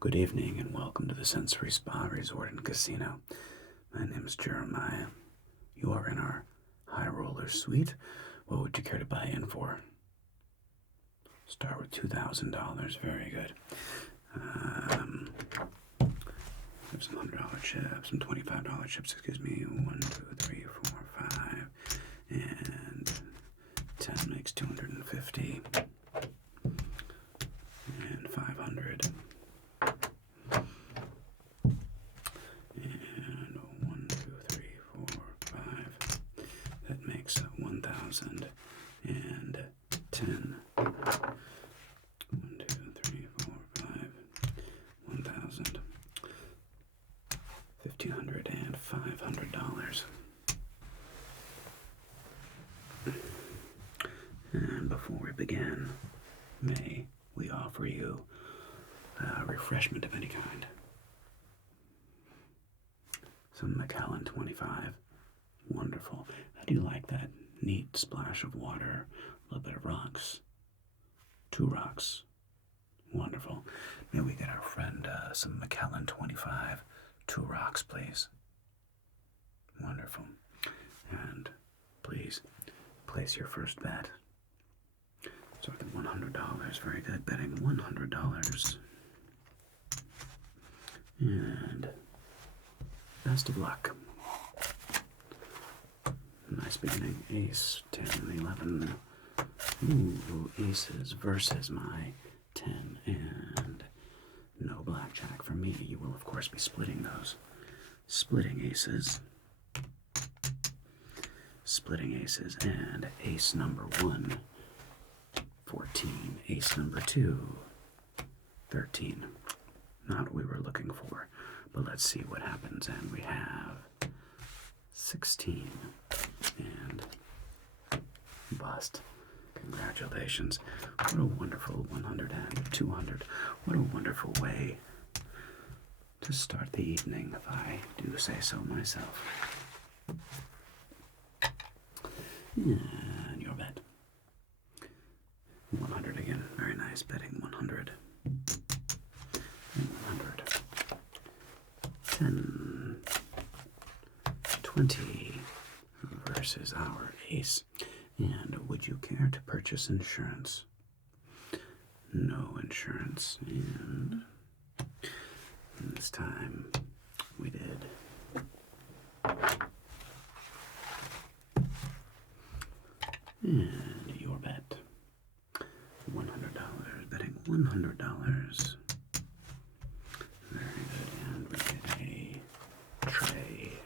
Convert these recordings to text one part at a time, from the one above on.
Good evening and welcome to the Sensory Spa Resort and Casino. My name is Jeremiah. You are in our high roller suite. What would you care to buy in for? Start with $2,000. Very good. There's some $100 chips, some $25 chips, excuse me. 1, 2, 3, 4, 5. And 10 makes 250. And 500. And 1, 2, 3, 4, 5. That makes 1,000. And 10. 1, 2, 3, 4, 5. 1,000. $1,500 and $500. And before we begin, may we offer you a refreshment of any kind. Some Macallan 25. Wonderful. How do you like that neat splash of water? A little bit of rocks. 2 rocks. Wonderful. May we get our friend some Macallan 25. 2 rocks, please. Wonderful. And please place your first bet. So the $100. Very good. Betting $100. And best of luck. Nice beginning. Ace, 10, 11. Ooh, aces versus my 10 and no blackjack for me. You will, of course, be splitting those. Splitting aces. Splitting aces and ace number 1, 14. Ace number 2, 13. Not what we were looking for, but let's see what happens. And we have 16 and bust. Congratulations. What a wonderful 100 and 200. What a wonderful way to start the evening, if I do say so myself. And your bet. 100 again. Very nice. Betting 100. And 100. 10. 20 versus our ace. And would you care to purchase insurance? No insurance. And this time we did. And your bet. $100. Betting $100. Very good. And we get a tray.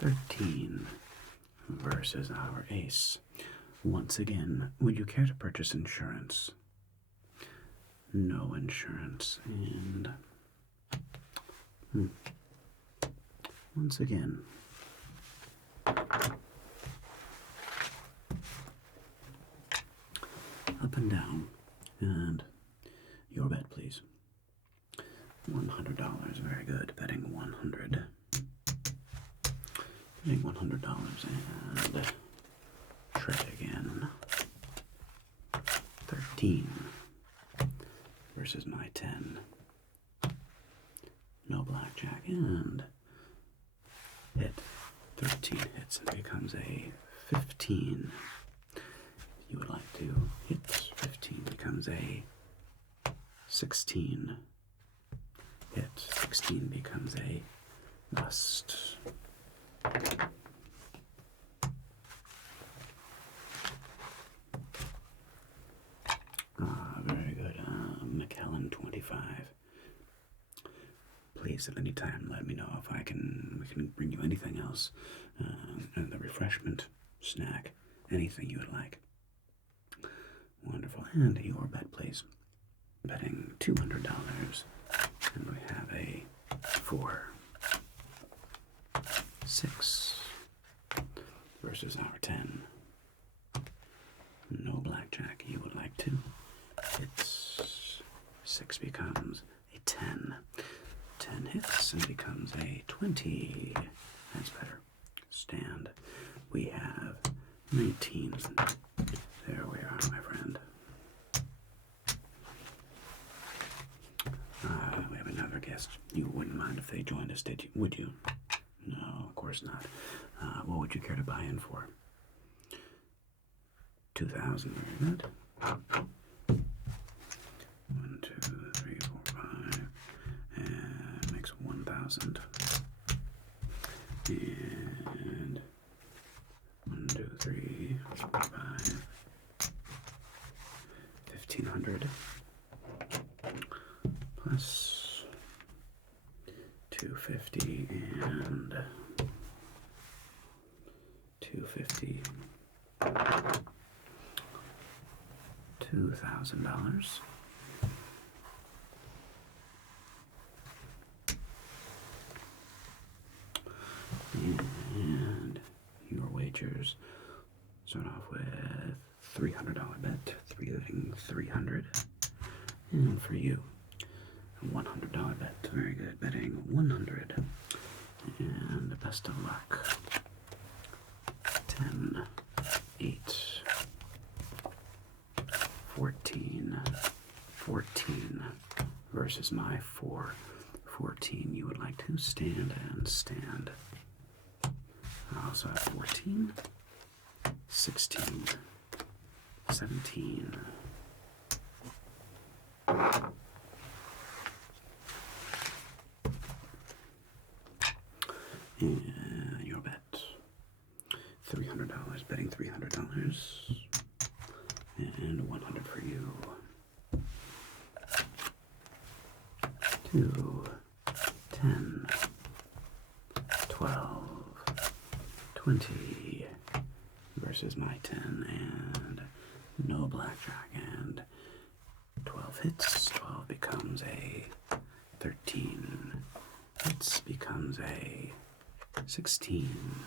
13 versus our ace. Once again, would you care to purchase insurance? No insurance. And once again, up and down. And your bet, please. $100. Very good. Betting 100. Betting $100 and try again. 13 versus my 10. No blackjack and hit. 13 hits and becomes a 15. You would like to hit 15 becomes a 16. Hit 16 becomes a bust. Very good. Macallan 25. Please, at any time, let me know if we can bring you anything else. The refreshment, snack, anything you would like. Wonderful. And your bet, please. Betting $200. And we have a 4, 6 versus our 10. No blackjack. You would like to. It's 6 becomes a 10. 10 hits and becomes a 20. That's better. Stand. We have 19. There we are, my friend. guest. You wouldn't mind if they joined us, did you? Would you? No, of course not. What would you care to buy in for? 2,000. Very good. 1, 2, 3, 4, 5. And makes 1,000. And 1, 2, 3, 4, 5. 1,500 plus 250 and 250. $2,000. And your wagers start off with $300 bet, betting 300. And for you, a $100 bet. Very good, betting 100. And best of luck. 10, 8, 14, 14 versus my 4. 14, you would like to stand and stand. I also have 14, 16, 17. And your bet. $300, betting $300. And 100 for you. 2, 10, 12, 20 versus my 10, and no blackjack, and 12 hits. 12 becomes a 13. Hits becomes a 16.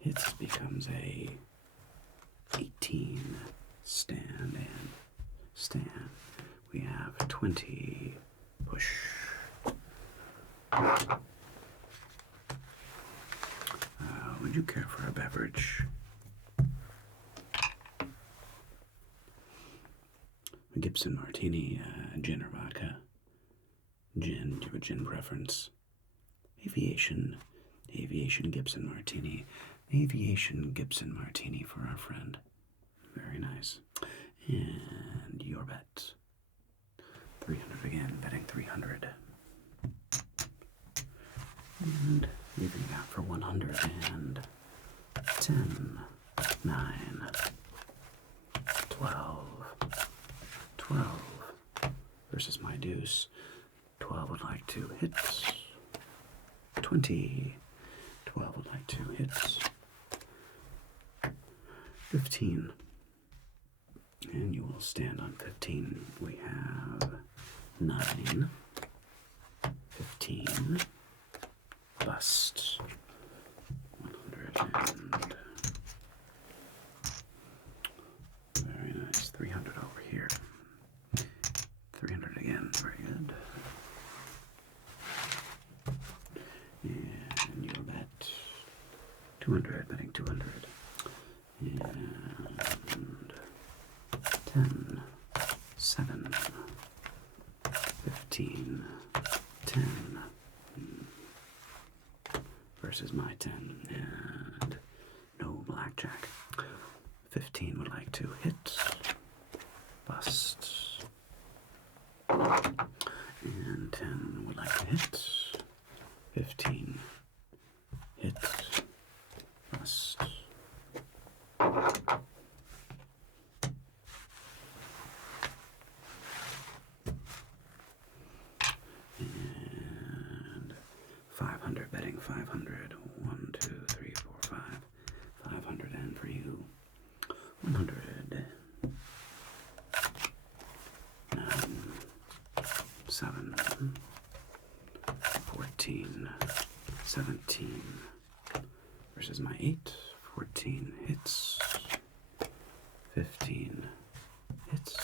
Hits becomes a 18. Stand and stand. We have 20. Push. Would you care for a beverage? A Gibson Martini, gin or vodka? Gin. Do you have a gin preference? Aviation Gibson Martini. Aviation Gibson Martini for our friend. Very nice. And your bet. 300 again, betting 300. And leaving it out for 100 and 10, 9, 12, 12 versus my deuce. 12 would like to hit. 20, 12 would like to hit. 15, and you will stand on 15. We have 9, 15, bust, 100, and very nice, 300 over here. 300 again, very good. And your bet, 200, betting 200. And 10, 7, 15, 10 versus my 10, and no blackjack. 15 would like to hit, bust, and 10 would like to hit, 15, hit, bust. And 500, betting 500. 1, 2, 3, 4, 5. 500, and for you, 100. 9, 7, 14, 17 versus my 8. 14 hits. 15 hits.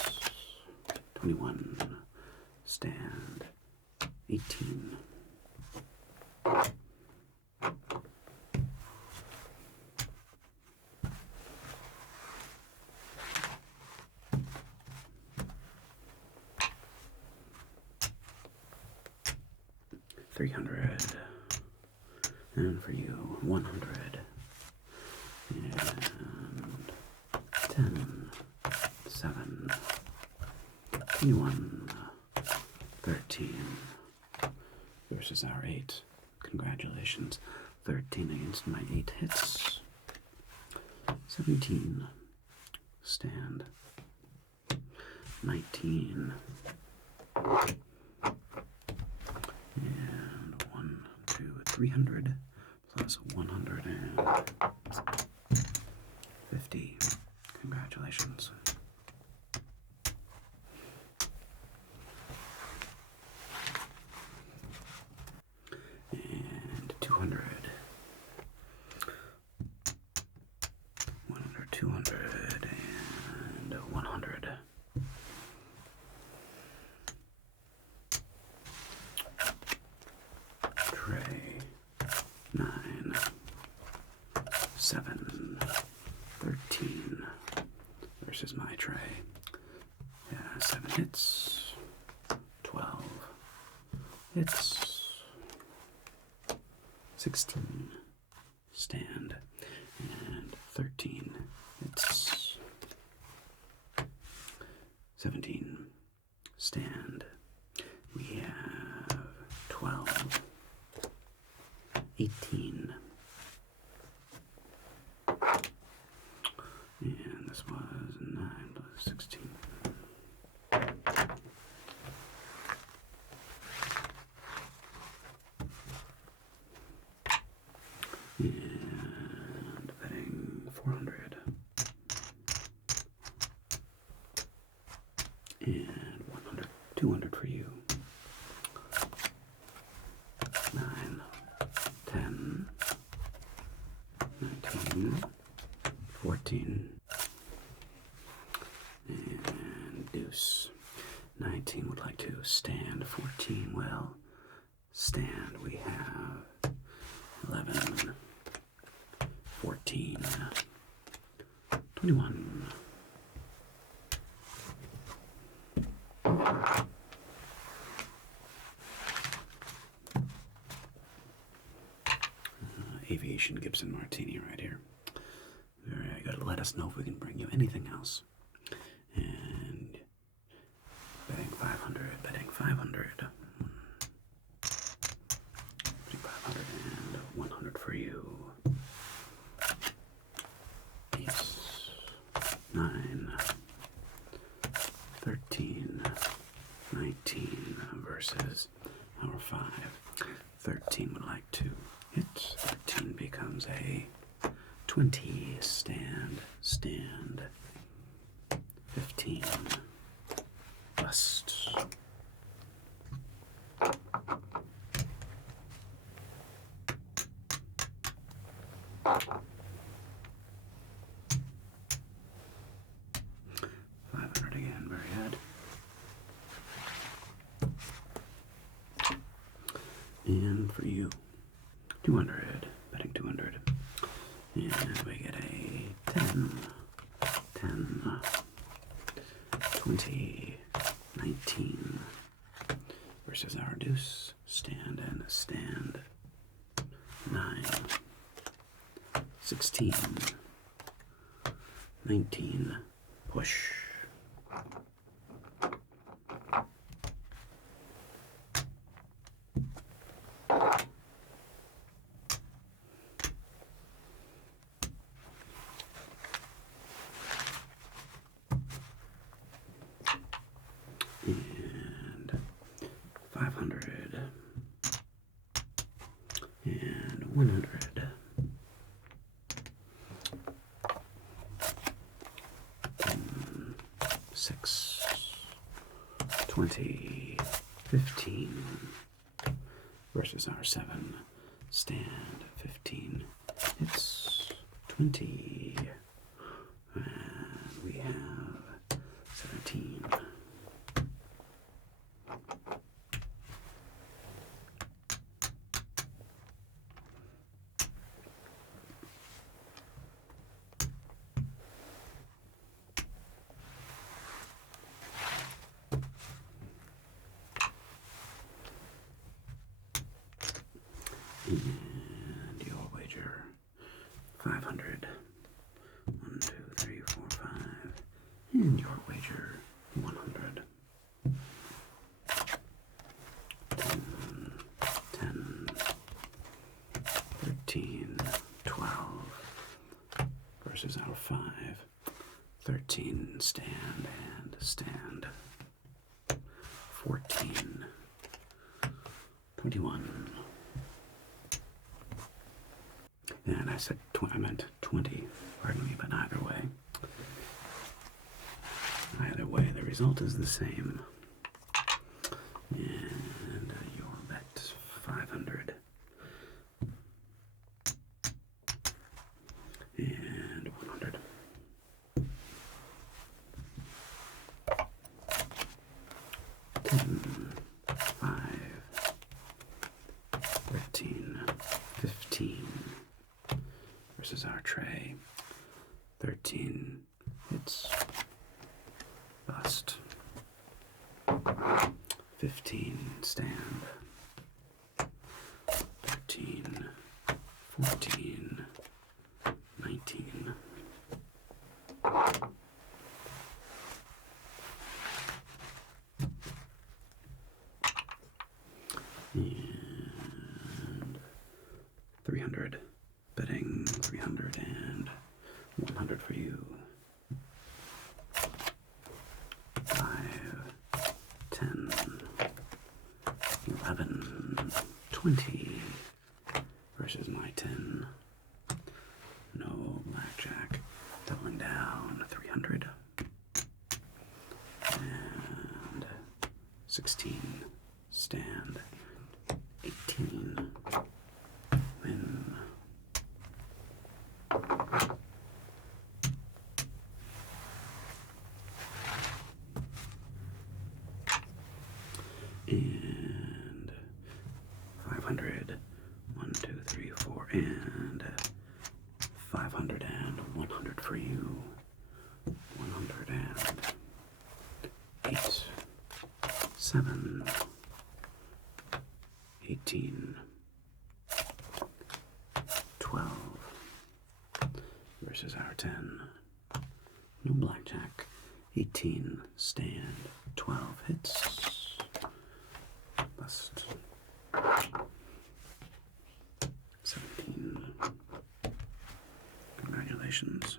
21. Stand. 18. 300. And for you, 100. And 10, 7, 21, 13 versus our 8. Congratulations. 13 against my 8 hits. 17. Stand. 19. And 1, 2, 300 plus 150. Congratulations. And 200. 100, 200, and 100. Tray. 9, 7, 13 versus my tray. Yeah, 7 hits, 12 hits, 16 stand, and 13 hits, 17 stand. We have 12, 18, and this was 9 plus 16. And betting 400. And 100, 200 for you. 9, 10, 19, 14, and deuce. 19 would like to stand. 14 will stand. We have 11, 14, 21. Aviation Gibson Martini right here. Very good. Let us know if we can bring you anything else. And betting 500, betting 500. 500 and 100 for you. Ace, 9, 13, 19 versus our 5. 13 would like to hit. 13 becomes a 20. Stand, stand. 15. Bust. Again, very good. And for you, 200, betting 200. And we get a 10, 10, 20, 19 versus our deuce. Stand and stand. 9, 16, 19, push. And 500 and 100. 10, 6, 20, 15 versus our 7. Stand 15. It's 20. And we have 17. And your wager 500. 1, 2, 3, 4, 5. And your wager 100. 10, 13, 12 versus our 5. 13, stand and stand. 14, 21. And I said I meant 20, pardon me, but either way, the result is the same. And your bet 500. And 100. 10, 5, 13, 15 versus our tray. 13 hits, bust. 15 stand. 13, 14, 19. And 300, betting 300 and 100 for you. 5, 10, 11, 20 versus my 10. No blackjack, doubling down 300 and 16 stand. 18 win. And 500. 1, 2, 3, 4, and 500 and 100 for you. 108, 7, 18, 12 versus our 10. No blackjack. 18 stand. 12 hits. Bust. 17. Congratulations.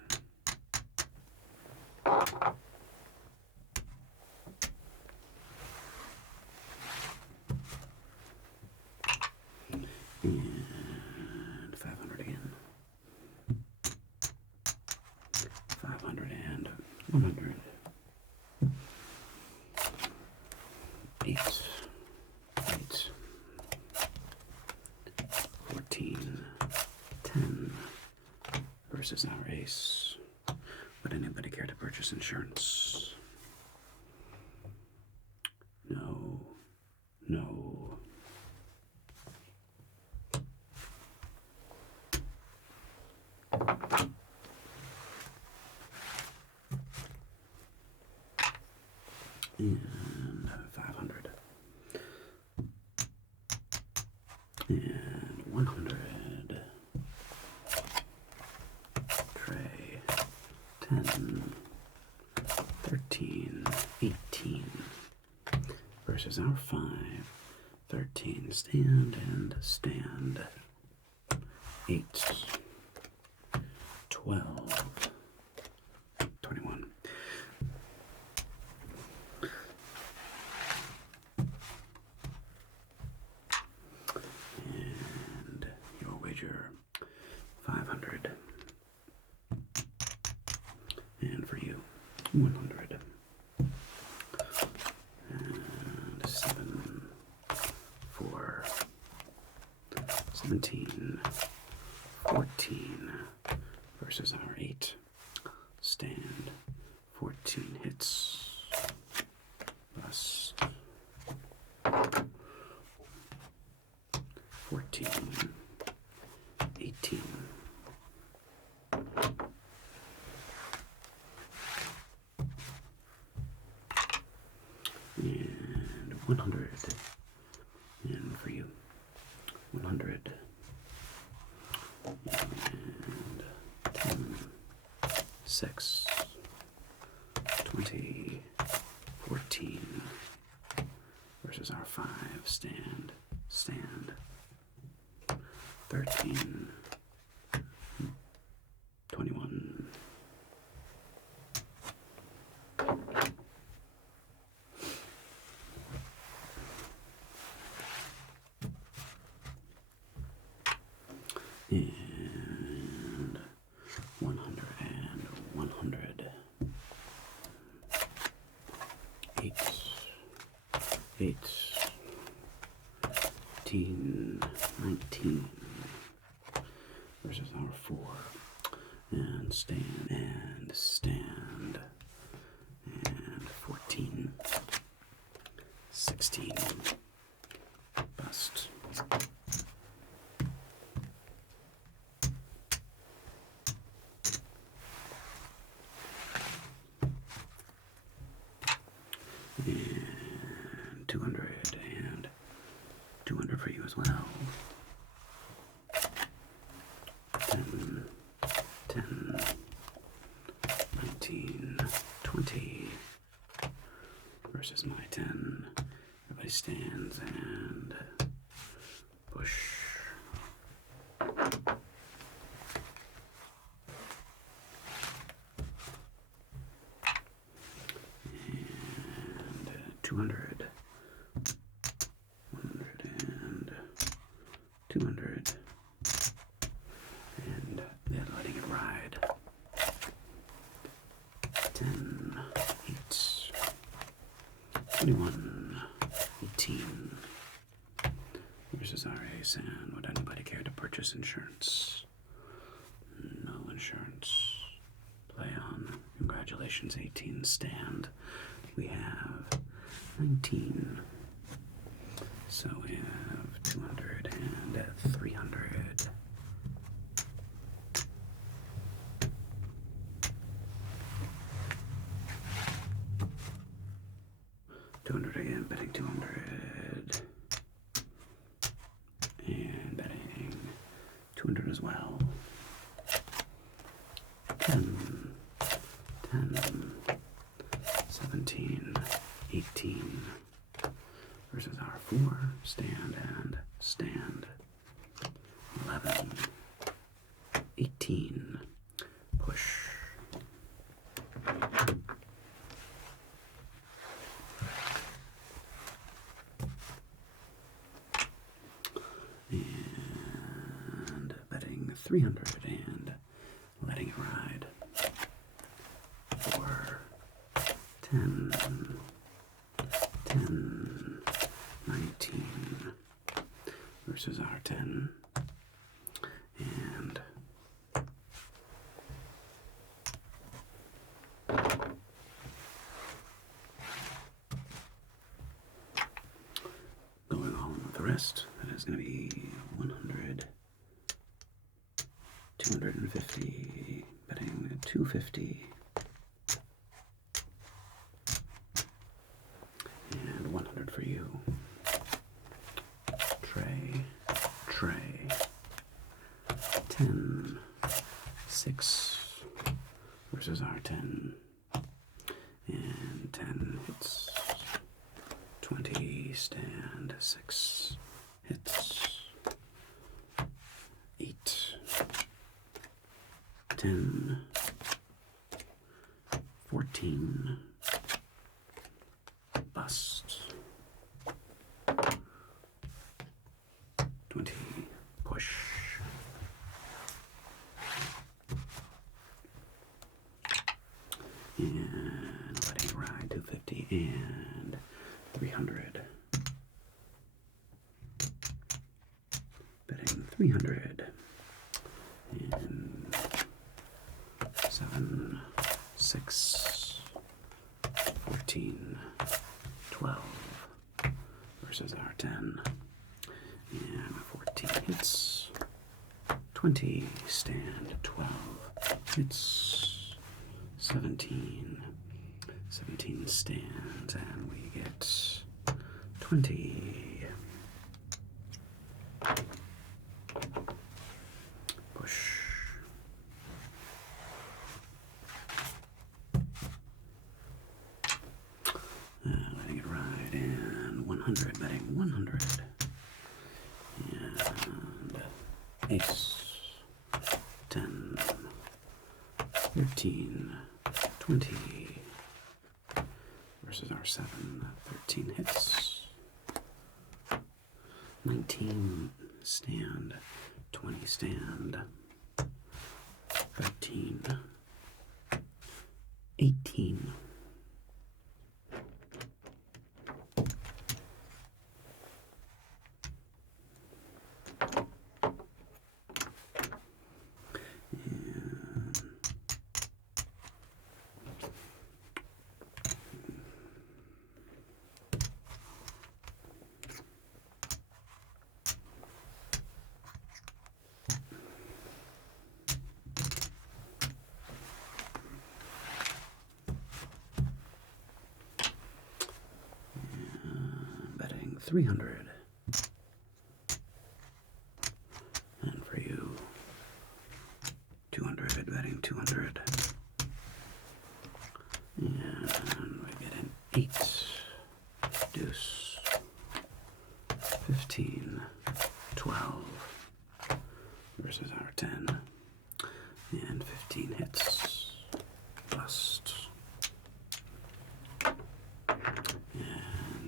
And 500 again. 500 and 100. 8. 8. 14. 10 versus our ace. Would anybody care to purchase insurance? No. No. And 500. And 100. Tray. 10. 13. 18. Versus our 5. 13. Stand and stand. 8. 12. 21. And your wager 500. And for you 100. And 7, 4, 17, 14 versus our 8. Stand. 14 hits. Plus 14, 18. And 100. And for you, 100. and 10, 6, 20, 14 versus our 5, stand, 13, 21. And 100 and 100. 8, 18, 19 versus our 4. And stand, and 14, 16, bust. And 200 and 200 for you as well. 10, 10, 19, 20 versus my 10. Everybody stands and push. And 200, 100 and 200. And then letting it ride. 10, 8, 21, 18 versus our ace. And would anybody care to purchase insurance? No insurance. Play on. Congratulations, 18 stand. We have 19. So we have 200 and 300. 200 again, betting 200. And betting 200 as well. 10, 10, 17, 18 versus our 4. Stand and stand. 11, 18, push. And betting 300 and letting it ride. 4, 10, 10, 19 versus our 10. And going on with the rest, that is going to be 100, 250, betting 250, and 100 for you. Tray, 10, 6 versus our 10, and 10 hits, 20 stand, 6 hits, 8, 10, 14, bust, 20, push, and letting it ride, 250 and 300, betting 300, and 7, 6, 14, 12 versus our 10, and 14 hits, 20 stand, 12 hits, 17 stands, and we get 20. 100, betting 100. And ace, 10, 13, 20 versus our 7, 13 hits. 19 stand, 20 stand, 13, 18. Betting 300. And for you, 200, betting 200. And we get an 8, deuce, 15, 12 versus our 10. And 15 hits, bust. And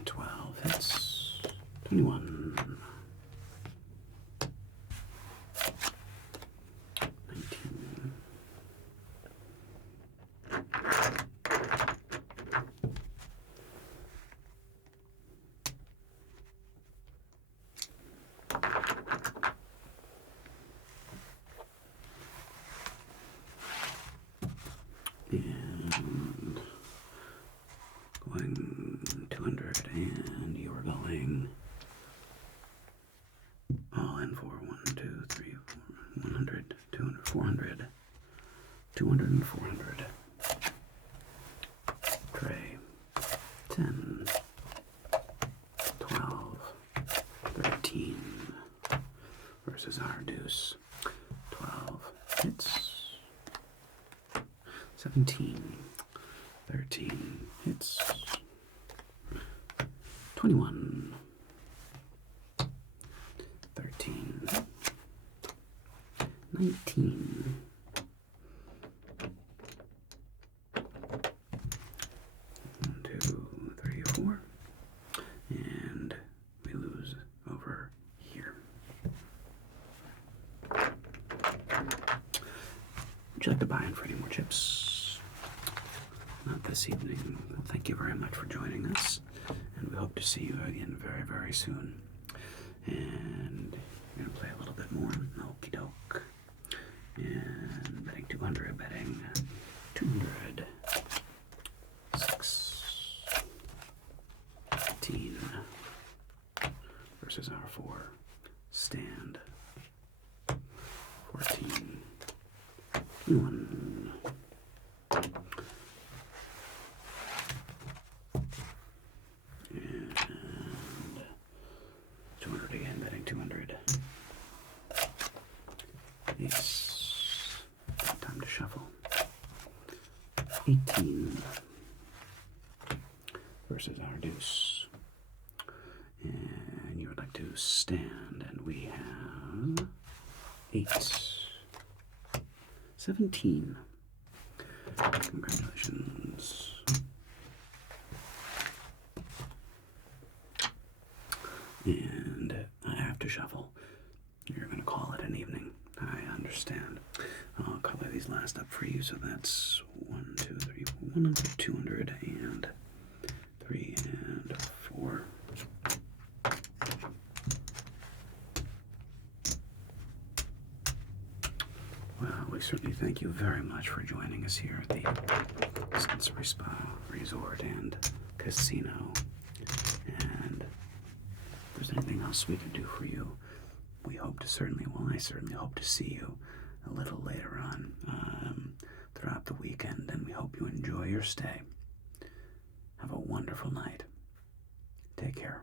12 hits, 21. 19. And going 200, and you are going all in for 1, 2, 3, 4, 100, 200, 400, 200 and 400. Tray 10, 12, 13 versus our deuce. 12 hits. 17, 13 hits. 21, 13, 19, 1, 2, 3, 4, and we lose over here. Would you like to buy in for any more chips? Not this evening. Well, thank you very much for joining us, and we hope to see you again very, very soon. And we're going to play a little bit more. Okie doke. And betting 200, betting 200. 6, 18 versus our 4. Stand. 14. 1. And 200 again, betting 200. Ace. Time to shuffle. 18 versus our deuce. And you would like to stand, and we have 8. 17. Congratulations. And I have to shuffle. You're going to call it an evening. I understand. I'll color these last up for you. So that's 1, 2, 3, 4, 100, 200, and 3 and 4. Well, we certainly thank you very much for joining us here at the Sensory Spa Resort and Casino. And if there's anything else we can do for you, we hope to I certainly hope to see you a little later on throughout the weekend, and we hope you enjoy your stay. Have a wonderful night. Take care.